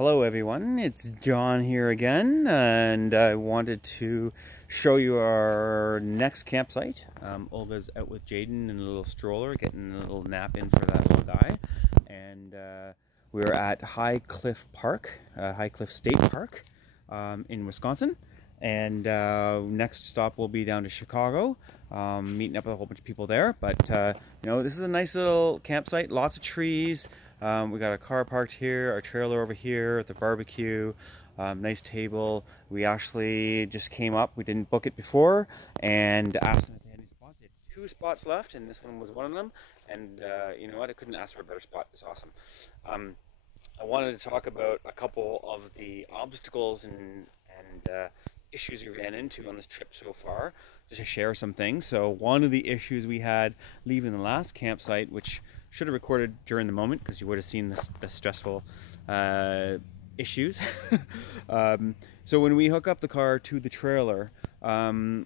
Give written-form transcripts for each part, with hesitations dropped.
Hello everyone, it's John here again, and I wanted to show you our next campsite. Olga's out with Jaden in a little stroller, getting a little nap in for that little guy, and we're at High Cliff State Park in Wisconsin, and next stop will be down to Chicago, meeting up with a whole bunch of people there. But you know, this is a nice little campsite, lots of trees. We got a car parked here, our trailer over here, the barbecue, nice table. We actually just came up, we didn't book it before, and asked them if they had any spots. They had 2 spots left, and this one was one of them. And you know what, I couldn't ask for a better spot. It's awesome. I wanted to talk about a couple of the obstacles and issues we ran into on this trip so far, just to share some things. So one of the issues we had leaving the last campsite, which should have recorded during the moment because you would have seen the stressful issues. So when we hook up the car to the trailer,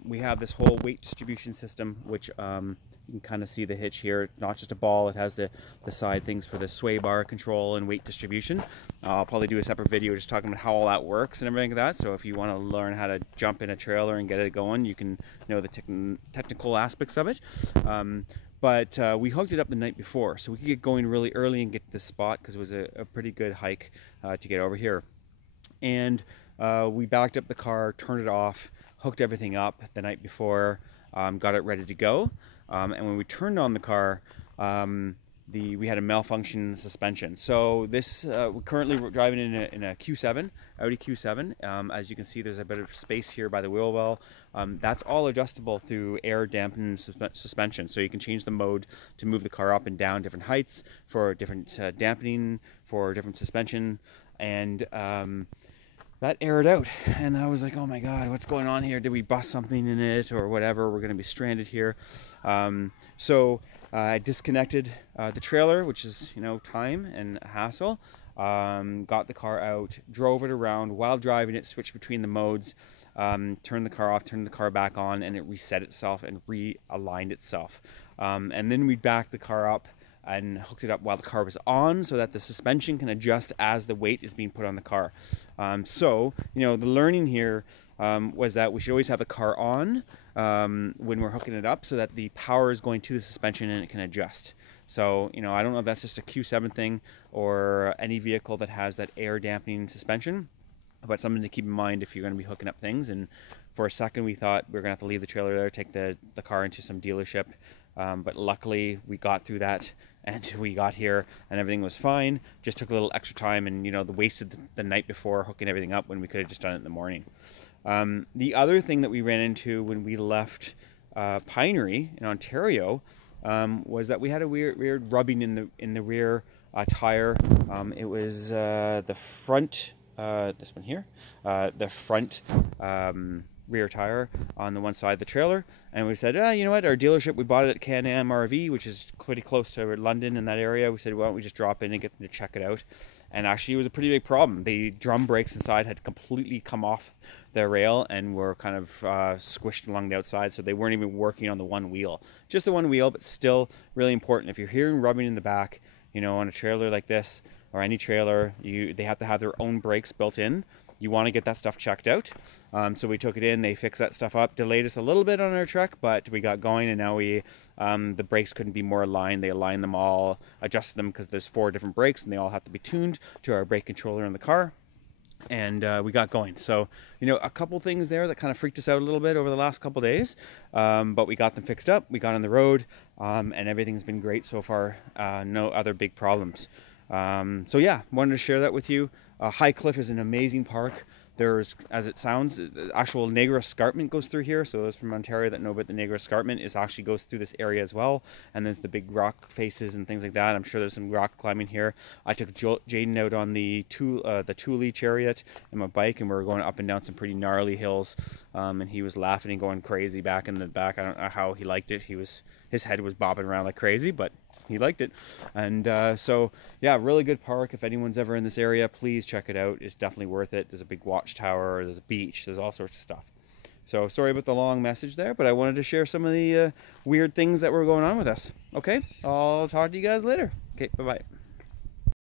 we have this whole weight distribution system, which you can kind of see the hitch here. Not just a ball, it has the side things for the sway bar control and weight distribution. I'll probably do a separate video just talking about how all that works and everything like that. So if you want to learn how to jump in a trailer and get it going, you can know the technical aspects of it. But we hooked it up the night before, so we could get going really early and get to this spot because it was a pretty good hike to get over here. And we backed up the car, turned it off, hooked everything up the night before, got it ready to go. And when we turned on the car, we had a malfunction suspension. So this, we're currently driving in a Q7, Audi Q7. As you can see, there's a bit of space here by the wheel well. That's all adjustable through air dampened suspension. So you can change the mode to move the car up and down different heights for different dampening, for different suspension. And that aired out, and I was like, oh my god, what's going on here? Did we bust something in it or whatever? We're gonna be stranded here. So I disconnected the trailer, which is, you know, time and hassle. Got the car out, drove it around. While driving it, switched between the modes, turned the car off, turned the car back on, and it reset itself and realigned itself. And then we backed the car up and hooked it up while the car was on so that the suspension can adjust as the weight is being put on the car. So, you know, the learning here was that we should always have the car on when we're hooking it up so that the power is going to the suspension and it can adjust. So, you know, I don't know if that's just a Q7 thing or any vehicle that has that air dampening suspension, but something to keep in mind if you're going to be hooking up things. And for a second we thought we were going to have to leave the trailer there, take the car into some dealership. But luckily we got through that and we got here and everything was fine. Just took a little extra time and, you know, wasted the night before hooking everything up when we could have just done it in the morning. The other thing that we ran into when we left Pinery in Ontario was that we had a weird rubbing in the rear tire. It was the front, this one here, the front rear tire on the one side of the trailer, and we said, you know what, our dealership, we bought it at Can-Am RV, which is pretty close to London in that area. We said, why don't we just drop in and get them to check it out? And actually it was a pretty big problem. The drum brakes inside had completely come off the rail and were kind of squished along the outside, so they weren't even working on the one wheel. Just the one wheel, but still really important. If you're hearing rubbing in the back, you know, on a trailer like this or any trailer, they have to have their own brakes built in. You want to get that stuff checked out. So we took it in, they fixed that stuff up, delayed us a little bit on our trek, but we got going, and now the brakes couldn't be more aligned. They aligned them all, adjusted them because there's 4 different brakes and they all have to be tuned to our brake controller in the car. And we got going. So, you know, a couple things there that kind of freaked us out a little bit over the last couple days, but we got them fixed up, we got on the road, and everything's been great so far. No other big problems. So yeah, wanted to share that with you. High Cliff is an amazing park. There's, as it sounds, the actual Niagara Escarpment goes through here. So those from Ontario that know about the Niagara Escarpment, actually goes through this area as well. And there's the big rock faces and things like that. I'm sure there's some rock climbing here. I took Jaden out on the Thule chariot and my bike, and we were going up and down some pretty gnarly hills. And he was laughing and going crazy back in the back. I don't know how he liked it. His head was bobbing around like crazy, but he liked it. And so yeah, really good park. If anyone's ever in this area, please check it out. It's definitely worth it. There's a big watchtower, there's a beach, there's all sorts of stuff. So sorry about the long message there, but I wanted to share some of the weird things that were going on with us. Okay, I'll talk to you guys later. Okay, bye bye.